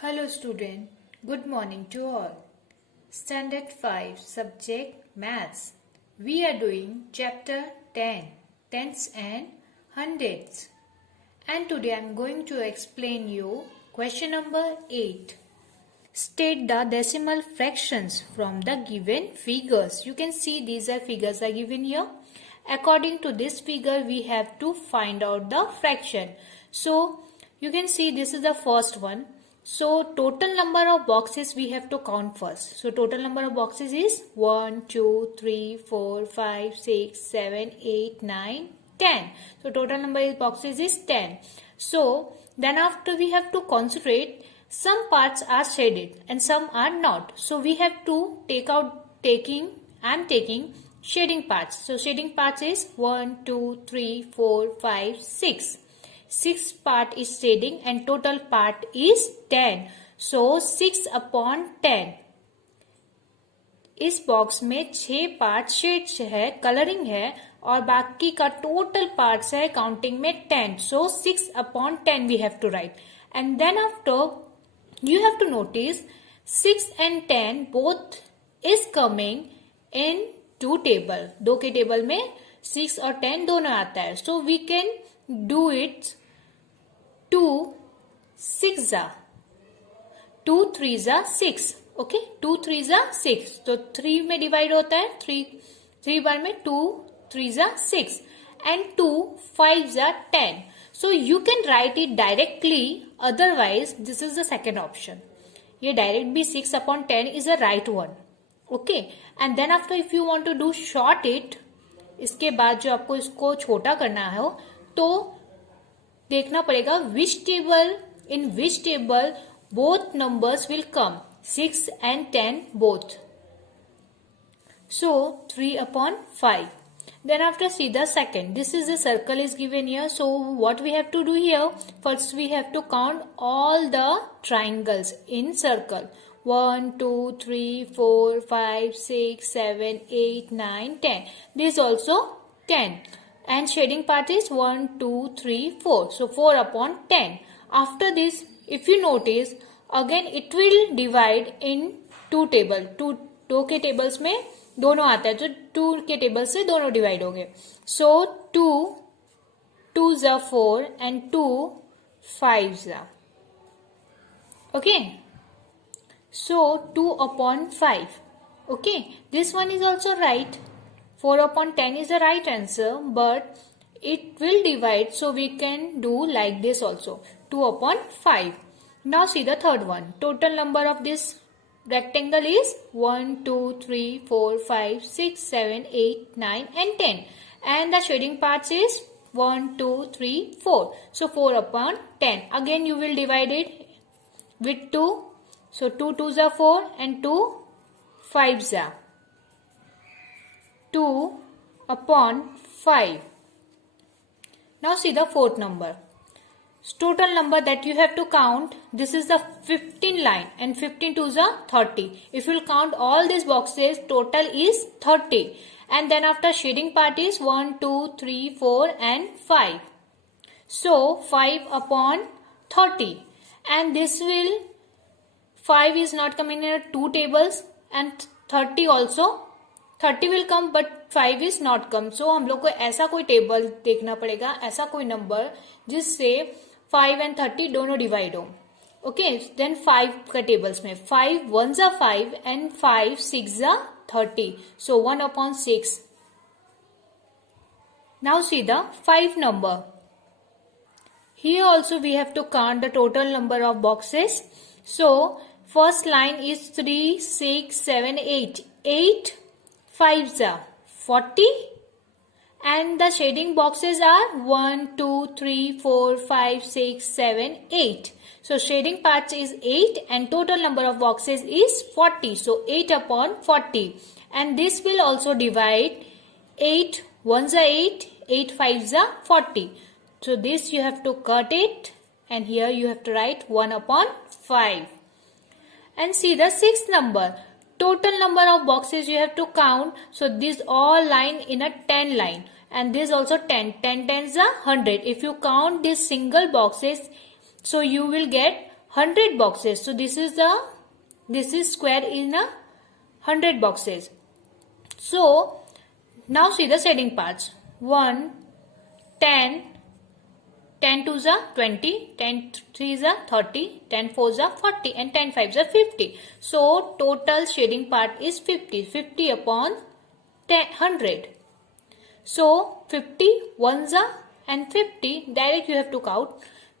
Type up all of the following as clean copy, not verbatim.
Hello student, good morning to all. Standard 5 subject Maths. We are doing chapter 10, Tenths and Hundredths. And today I am going to explain you question number 8. State the decimal fractions from the given figures. You can see these are figures are given here. According to this figure we have to find out the fraction. So you can see this is the first one. So total number of boxes we have to count first. So total number of boxes is 1, 2, 3, 4, 5, 6, 7, 8, 9, 10. So total number of boxes is 10. So then after we have to concentrate, some parts are shaded and some are not. So we have to I am taking shading parts. So shading parts is 1, 2, 3, 4, 5, 6. 6 part is shading and total part is 10. So 6 upon 10. इस box में 6 part shades है, colouring है और बाकी का total parts है counting में 10. So 6 upon 10 we have to write. And then after you have to notice 6 and 10 both is coming in two table. दो के टेबल में 6 और 10 दोनों आता है. So we can do it 2 6 2 3 6. Okay 2 3 6. तो 3 में डिवाइड होता है 3 बार में 2 3 6 and 2 5 10. So you can write it directly, otherwise this is the second option. ये direct भी 6 upon 10 is a right one. Okay, and then after if you want to do short it, इसके बाद जो आपको इसको छोटा करना है तो देखना पड़ेगा in which table both numbers will come, 6 and 10 both. So 3 upon 5. Then after see the second. This is the circle is given here. So what we have to do here? First we have to count all the triangles in circle. 1, 2, 3, 4, 5, 6, 7, 8, 9, 10. This also 10. And shading part is 1, 2, 3, 4. So 4 upon 10. After this, if you notice, again it will divide in two table. दो के tables में दोनों आता है तो 2 के table से दोनों डिवाइड हो गए. सो 2 2 4 and 2 5 okay. So 2 upon 5. Okay, this one is also right. 4 upon 10 is the right answer, but it will divide, so we can do like this also, 2 upon 5. Now see the third one. Total number of this rectangle is 1, 2, 3, 4, 5, 6, 7, 8, 9 and 10. And the shading parts is 1, 2, 3, 4. So 4 upon 10. Again you will divide it with 2. So 2 2s are 4 and 2 5s are 2 upon 5. Now see the fourth number. Total number that you have to count, this is the 15 line and 15 2s are 30. If you will count all these boxes, total is 30. And then after shading part is 1, 2, 3, 4 and 5. So 5 upon 30. And this will, 5 is not coming in 2 tables and 30 also. 30 will come but 5 is not come. So हम लोग को ऐसा कोई table देखना पड़ेगा, ऐसा कोई number जिससे 5 and 30 दोनों डिवाइड हो. ओके, देन 5 का टेबल्स में 5 1s are 5 and 5 6s are 30. So 1 upon 6. Now see the 5 number. Here also we have to count the total number of boxes. So first line is 3 6 7 8. 8 5s are 40. And the shading boxes are 1, 2, 3, 4, 5, 6, 7, 8. So shading parts is 8 and total number of boxes is 40. So 8 upon 40. And this will also divide 8 1s are 8, 8 5s are 40. So this you have to cut it and here you have to write 1 upon 5. And see the sixth number. Total number of boxes you have to count. So these all line in a 10 line. And this also 10. 10 tens are 100. If you count these single boxes, so you will get 100 boxes. So this is square in a 100 boxes. So now see the shading parts. 1, 10, 10 2s are 20, 10 3s are 30, 10 4s are 40 and 10 5s are 50. So total shading part is 50. 50 upon 100. So 50 ones are and 50, direct you have to count.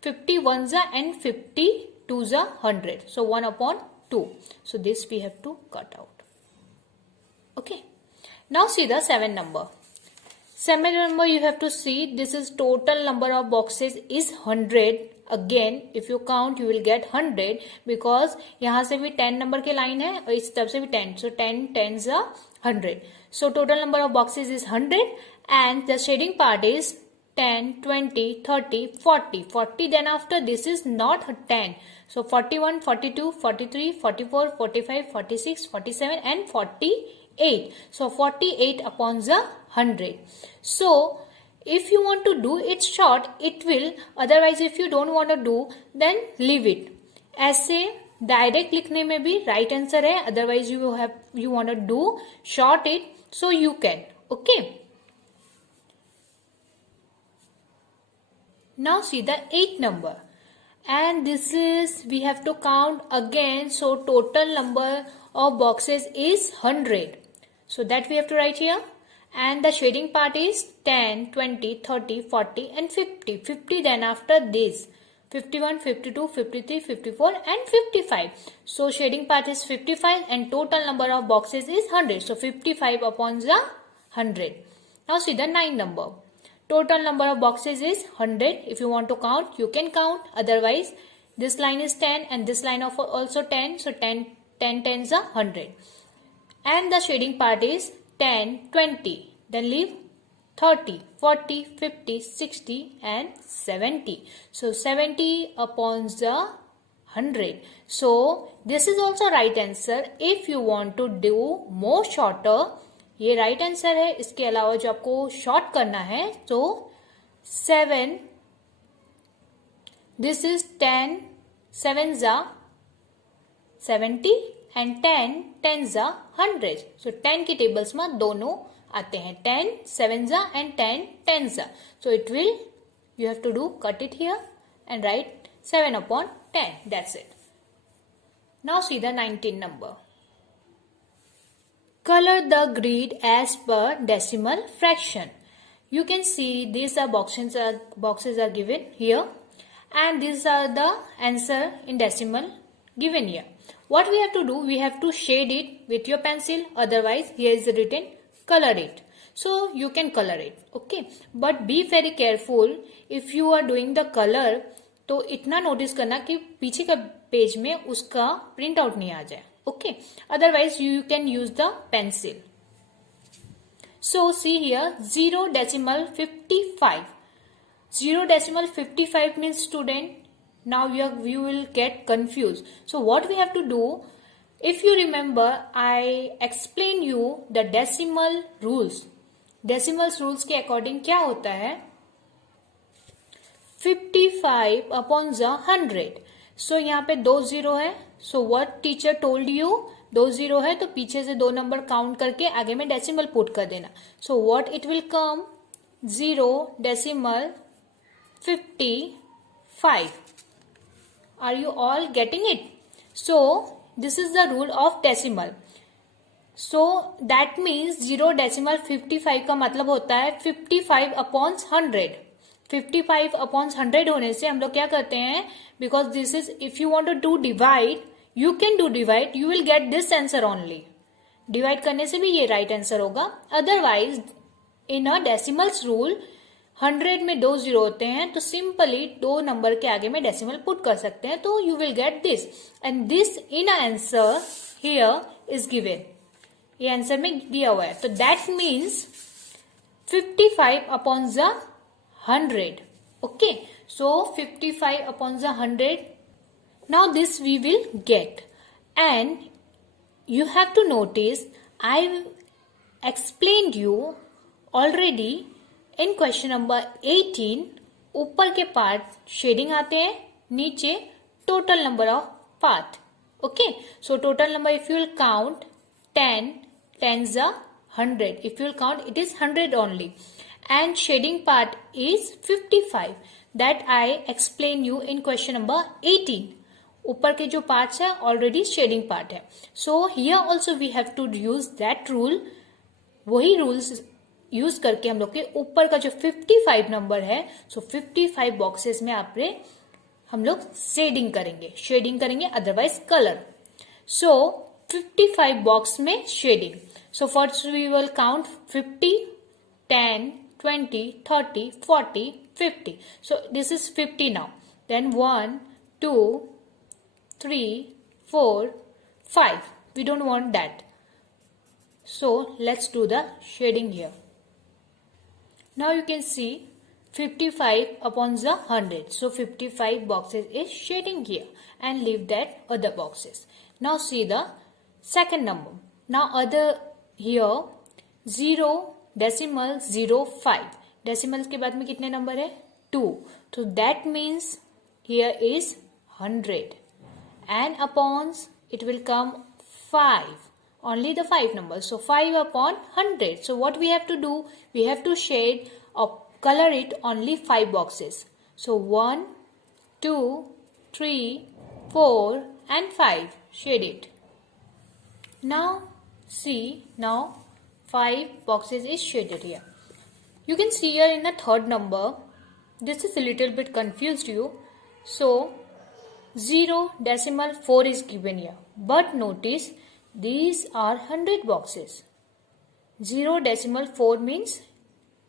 50 ones are and 50 twos are 100. So 1 upon 2. So this we have to cut out. Okay. Now see the 7 number. 7 number you have to see, this is total number of boxes is 100. Again if you count you will get 100 because यहाँ से भी 10 number के line है और इस तरफ से भी 10. So 10 10s are 100. So total number of boxes is 100 and the shading part is 10, 20, 30, 40. 40 then after this is not 10. So 41, 42, 43, 44, 45, 46, 47 and 48. So 48 upon the 100. So if you want to do it short, it will. Otherwise if you don't want to do, then leave it. ऐसे direct लिखने में भी right answer है. Otherwise you want to do short it, so you can. Okay. Now see the 8 number. And this is, we have to count again. So total number of boxes is 100. So that we have to write here. And the shading part is 10, 20, 30, 40 and 50. 50 then after this. 51, 52, 53, 54 and 55. So shading part is 55 and total number of boxes is 100. So 55 upon the 100. Now see the 9 number. Total number of boxes is 100. If you want to count, you can count. Otherwise, this line is 10 and this line of also 10. So 10 tens are 100. And the shading part is 10, 20. Then leave 30, 40, 50, 60 and 70. So 70 upon the 100. So this is also right answer. If you want to do more shorter, ये right answer है. इसके अलावा जो आपको short करना है तो 7, this is 10 7s are 70 and 10 10s are 100. सो 10 की टेबल्स में दोनों आते हैं. 10 7s are and 10 10s are. So it will, you have to do cut it here and write 7 upon 10. That's it. Now see the 19 number. Color the grid as per decimal fraction. You can see these are boxes are given here and these are the answer in decimal given here. What we have to do, we have to shade it with your pencil. Otherwise here is written color it. So you can color it. Okay. But be very careful if you are doing the color. तो इतना notice करना कि पीछे का page में उसका print out नहीं आ जाए. Okay. Otherwise you can use the pencil. So see here 0.55. 0.55 means student. Now you will get confused. So what we have to do, if you remember, I explained you the decimal rules. Decimals rules के according क्या होता है? 55 upon the 100. So यहाँ पे 2 0 है. So what teacher told you, 2 0 है तो पीछे से 2 नंबर काउंट करके आगे में डेसिमल पुट कर देना. So what it will come, 0.55. Are you all getting it? So this is the rule of decimal. So that means 0.55 का मतलब होता है 55 upon 100. 55 upon 100 होने से हम लोग क्या करते हैं, because this is, if you want to do divide, you can do divide, you will get this answer only. Divide करने से भी ये right answer होगा. Otherwise in a decimals rule 100 में 2 0 होते हैं तो सिंपली 2 नंबर के आगे में डेसिमल पुट कर सकते हैं. तो you will get this and this in answer here is given. ये आंसर में दिया हुआ है. तो that means 55 upon the 100. Okay. So 55 upon the 100. Now this we will get. And you have to notice I explained you already in question number 18. ऊपर के part shading आते हैं, नीचे total number of path. Okay, so total number, if you will count 10, 10s are 100. If you will count, it is 100 only. And shading part is 55. That I explain you in question number 18. ऊपर के जो parts है already shading part है. So here also we have to use that rule. वही rules use करके हम लोग के ऊपर का जो 55 नंबर है, सो 55 बॉक्सेस में आपने हम लोग शेडिंग करेंगे अदरवाइज कलर. सो 55 बॉक्स में shading. So first we will count 50, 10, 20, 30, 40, 50. So this is 50 now. Then 1, 2, 3, 4, 5. We don't want that. So let's do the shading here. Now you can see 55 upon the 100. So 55 boxes is shading here and leave that other boxes. Now see the second number. Now other here 0.05. Decimal के बाद में कितने number है? 2. So that means here is 100. And upon it will come 5. Only the 5 numbers. So 5 upon 100. So what we have to do? We have to shade or color it only 5 boxes. So 1, 2, 3, 4 and 5. Shade it. Now see, now 5 boxes is shaded here. You can see here in the third number, this is a little bit confused you. So 0.4 is given here. But notice these are 100 boxes. 0.4 means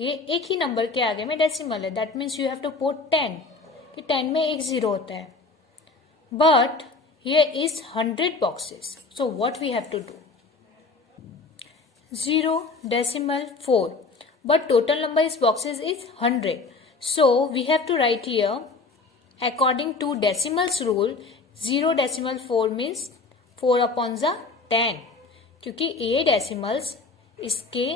ये एक ही number के आगे में decimal है. That means you have to put 10 कि 10 में एक 0 होता है. But here is 100 boxes. So what we have to do? 0.4 but total number is boxes is 100. So we have to write here according to decimals rule 0.4 means 4 upon the 10 क्योंकि ये decimals इसके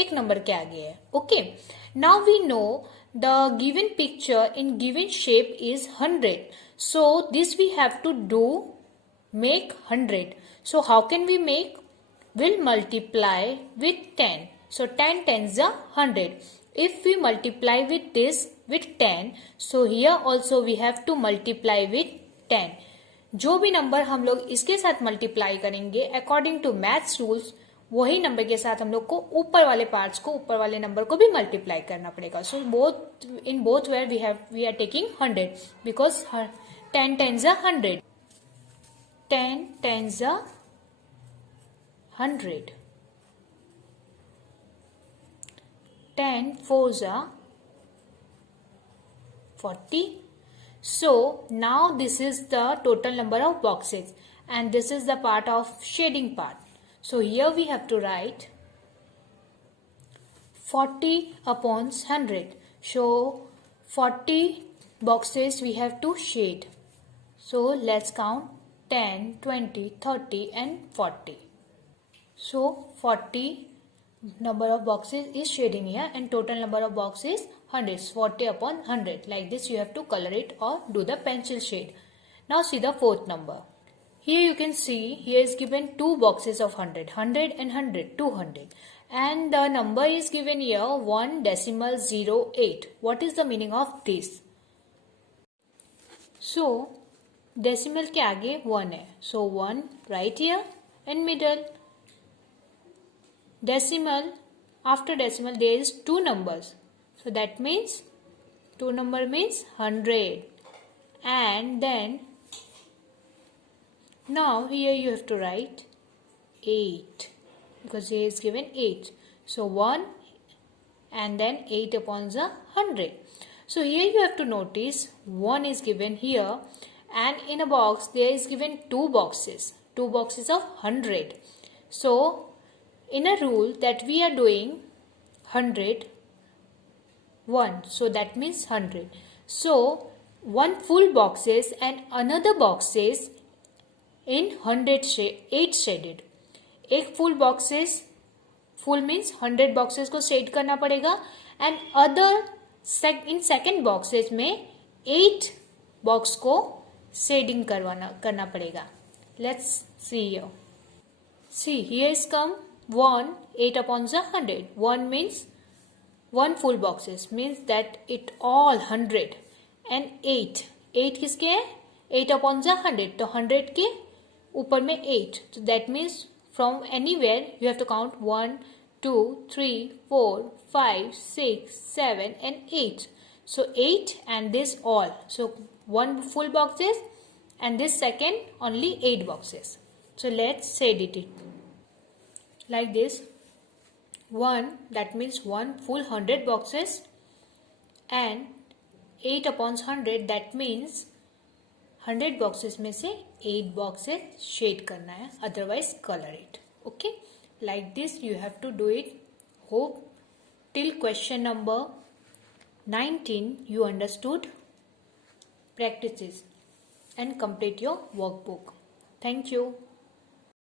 एक number के आगे है. Okay, now we know the given picture in given shape is 100. So this we have to do, make 100. So how can we make? We'll multiply with 10. So 10 tens are 100. If we multiply with this with 10, so here also we have to multiply with 10. जो भी number हम लोग इसके साथ multiply करेंगे according to maths rules, वही number के साथ हम लोग को ऊपर वाले पार्ट्स को, ऊपर वाले नंबर को भी मल्टीप्लाई करना पड़ेगा. So both in both where we are taking 100 because 10 tens are 100. 10 tens are 100. 10 fours are 40. So now this is the total number of boxes and this is the part of shading part. So here we have to write 40 upon 100. So 40 boxes we have to shade. So let's count 10, 20, 30 and 40. So 40 number of boxes is shading here and total number of boxes 100. 40 upon 100. Like this you have to color it or do the pencil shade. Now see the fourth number. Here you can see here is given 2 boxes of 100. 100 and 100. 200. And the number is given here 1.08. What is the meaning of this? So decimal के आगे 1 है. So 1 right here and middle. Decimal, after decimal there is 2 numbers. So that means 2 number means 100. And then now here you have to write 8 because here is given 8. So 1 and then 8 upon the 100. So here you have to notice 1 is given here and in a box there is given 2 boxes. 2 boxes of 100. So in a rule that we are doing 100, 1. So that means 100. So one full boxes and another boxes in 100 8 shaded. एक full boxes, full means 100 boxes को shade करना पड़ेगा and other in second boxes में 8 box को shading करना पड़ेगा. Let's see here. See, here is come 1, 8 upon the 100. 1 means 1 full boxes, means that it all 100. And 8 किसके हैं? 8 upon the 100. तो 100 के ऊपर में 8. So that means from anywhere you have to count 1, 2, 3, 4, 5, 6, 7 and 8. So 8 and this all. So 1 full boxes and this second only 8 boxes. So let's shade it like this. 1, that means 1 full 100 boxes, and 8 upon 100, that means 100 boxes में से 8 boxes shade करना है, otherwise color it. Okay, like this you have to do it. Hope till question number 19 you understood. Practice this and complete your workbook. Thank you.